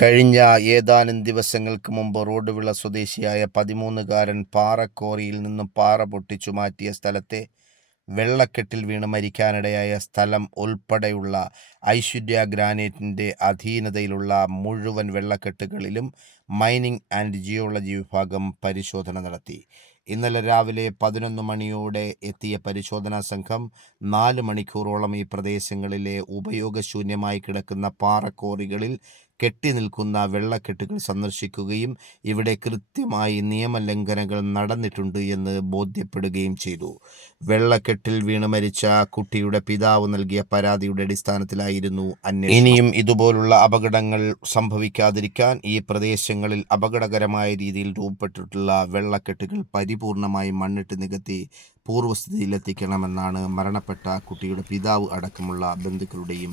കഴിഞ്ഞ ഏതാനും ദിവസങ്ങൾക്ക് മുമ്പ് റോഡുവിള സ്വദേശിയായ പതിമൂന്നുകാരൻ പാറക്കോറിയിൽ നിന്നും പാറ പൊട്ടിച്ചു മാറ്റിയ സ്ഥലത്തെ വെള്ളക്കെട്ടിൽ വീണ് മരിക്കാനിടയായ സ്ഥലം ഉൾപ്പെടെയുള്ള ഐശ്വര്യ ഗ്രാനൈറ്റിന്റെ അധീനതയിലുള്ള മുഴുവൻ വെള്ളക്കെട്ടുകളിലും മൈനിങ് ആൻഡ് ജിയോളജി വിഭാഗം പരിശോധന നടത്തി. ഇന്നലെ രാവിലെ പതിനൊന്ന് മണിയോടെ എത്തിയ പരിശോധനാ സംഘം നാല് മണിക്കൂറോളം ഈ പ്രദേശങ്ങളിലെ ഉപയോഗശൂന്യമായി കിടക്കുന്ന പാറക്കോറികളിൽ കെട്ടിനിൽക്കുന്ന വെള്ളക്കെട്ടുകൾ സന്ദർശിക്കുകയും ഇവിടെ കൃത്യമായി നിയമലംഘനങ്ങൾ നടന്നിട്ടുണ്ട് എന്ന് ബോധ്യപ്പെടുകയും ചെയ്തു. വെള്ളക്കെട്ടിൽ വീണ് മരിച്ച കുട്ടിയുടെ പിതാവ് നൽകിയ പരാതിയുടെ അടിസ്ഥാനത്തിലായിരുന്നു അന്വേഷണം. ഇനിയും ഇതുപോലുള്ള അപകടങ്ങൾ സംഭവിക്കാതിരിക്കാൻ ഈ പ്രദേശങ്ങളിൽ അപകടകരമായ രീതിയിൽ രൂപപ്പെട്ടിട്ടുള്ള വെള്ളക്കെട്ടുകൾ പരിപൂർണമായി മണ്ണിട്ട് നികത്തി പൂർവസ്ഥിതിയിലെത്തിക്കണമെന്നാണ് മരണപ്പെട്ട കുട്ടിയുടെ പിതാവ് അടക്കമുള്ള ബന്ധുക്കളുടെയും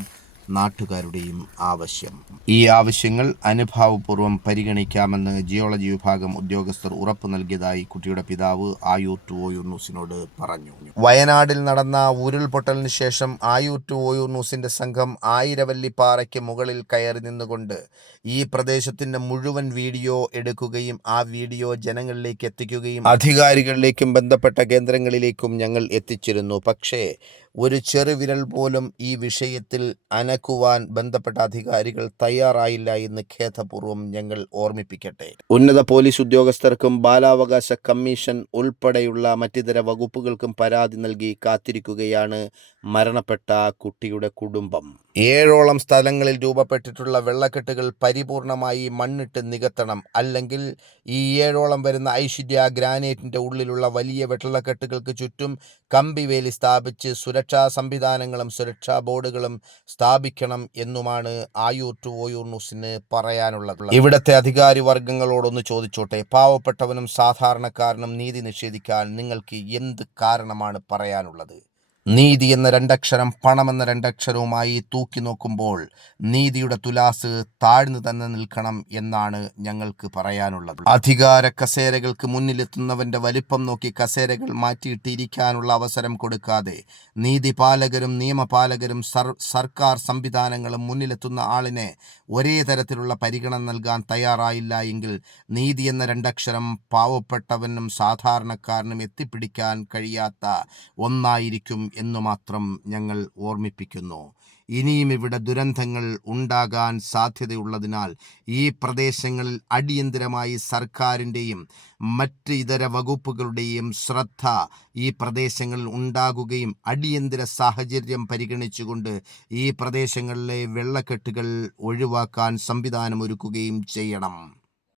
നാട്ടുകാരുടെയും ആവശ്യം. ഈ ആവശ്യങ്ങൾ അനുഭാവപൂർവം പരിഗണിക്കാമെന്ന് ജിയോളജി വിഭാഗം ഉദ്യോഗസ്ഥർ ഉറപ്പ് നൽകിയതായി കുട്ടിയുടെ പിതാവ് ആയൂർ ടു ഓയൂർ ന്യൂസിനോട് പറഞ്ഞു. വയനാടിൽ നടന്ന ഉരുൾപൊട്ടലിന് ശേഷം ആയൂർ ടു ഓയൂർ ന്യൂസിന്റെ സംഘം ആയിരവല്ലിപ്പാറയ്ക്ക് മുകളിൽ കയറി നിന്നുകൊണ്ട് ഈ പ്രദേശത്തിന്റെ മുഴുവൻ വീഡിയോ എടുക്കുകയും ആ വീഡിയോ ജനങ്ങളിലേക്ക് എത്തിക്കുകയും അധികാരികളിലേക്കും ബന്ധപ്പെട്ട കേന്ദ്രങ്ങളിലേക്കും ഞങ്ങൾ എത്തിച്ചിരുന്നു. പക്ഷേ ഒരു ചെറുവിരൽ പോലും ഈ വിഷയത്തിൽ അനക്കുവാൻ ബന്ധപ്പെട്ട അധികാരികൾ തയ്യാറായില്ല എന്ന് ഖേദപൂർവം ഞങ്ങൾ ഓർമ്മിപ്പിക്കട്ടെ. ഉന്നത പോലീസ് ഉദ്യോഗസ്ഥർക്കും ബാലാവകാശ കമ്മീഷൻ ഉൾപ്പെടെയുള്ള മറ്റിതര വകുപ്പുകൾക്കും പരാതി നൽകി കാത്തിരിക്കുകയാണ് മരണപ്പെട്ട കുട്ടിയുടെ കുടുംബം. ഏഴോളം സ്ഥലങ്ങളിൽ രൂപപ്പെട്ടിട്ടുള്ള വെള്ളക്കെട്ടുകൾ പരിപൂർണമായി മണ്ണിട്ട് നികത്തണം. അല്ലെങ്കിൽ ഈ ഏഴോളം വരുന്ന ഐശ്വര്യ ഗ്രാനൈറ്റിന്റെ ഉള്ളിലുള്ള വലിയ വെള്ളക്കെട്ടുകൾക്ക് ചുറ്റും കമ്പിവേലി സ്ഥാപിച്ച് സുരക്ഷാ സംവിധാനങ്ങളും സുരക്ഷാ ബോർഡുകളും സ്ഥാപിക്കണം എന്നുമാണ് ആയൂർ ടു ഓയൂർ ന്യൂസിന് പറയാനുള്ളത്. ഇവിടത്തെ അധികാരി വർഗങ്ങളോടൊന്ന് ചോദിച്ചോട്ടെ? പാവപ്പെട്ടവനും സാധാരണക്കാരനും നീതി നിഷേധിക്കാൻ നിങ്ങൾക്ക് എന്ത് കാരണമാണ് പറയാനുള്ളത്? നീതി എന്ന രണ്ടക്ഷരം പണമെന്ന രണ്ടക്ഷരവുമായി തൂക്കി നോക്കുമ്പോൾ നീതിയുടെ തുലാസ് താഴ്ന്നു തന്നെ നിൽക്കണം എന്നാണ് ഞങ്ങൾക്ക് പറയാനുള്ളത്. അധികാര കസേരകൾക്ക് മുന്നിലെത്തുന്നവന്റെ വലിപ്പം നോക്കി കസേരകൾ മാറ്റിയിട്ടിരിക്കാനുള്ള അവസരം കൊടുക്കാതെ നീതിപാലകരും നിയമപാലകരും സർ സർക്കാർ സംവിധാനങ്ങളും മുന്നിലെത്തുന്ന ആളിനെ ഒരേ തരത്തിലുള്ള പരിഗണന നൽകാൻ തയ്യാറായില്ല എങ്കിൽ നീതി എന്ന രണ്ടക്ഷരം പാവപ്പെട്ടവനും സാധാരണക്കാരനും എത്തിപ്പിടിക്കാൻ കഴിയാത്ത ഒന്നായിരിക്കും എന്നു മാത്രം ഞങ്ങൾ ഓർമ്മിപ്പിക്കുന്നു. ഇനിയും ഇവിടെ ദുരന്തങ്ങൾ ഉണ്ടാകാൻ സാധ്യതയുള്ളതിനാൽ ഈ പ്രദേശങ്ങളിൽ അടിയന്തിരമായി സർക്കാരിന്റെയും മറ്റ് ഇതര വകുപ്പുകളുടെയും ശ്രദ്ധ ഈ പ്രദേശങ്ങളിൽ ഉണ്ടാകുകയും അടിയന്തര സാഹചര്യം പരിഗണിച്ചുകൊണ്ട് ഈ പ്രദേശങ്ങളിലെ വെള്ളക്കെട്ടുകൾ ഒഴിവാക്കാൻ സംവിധാനമൊരുക്കുകയും ചെയ്യണം.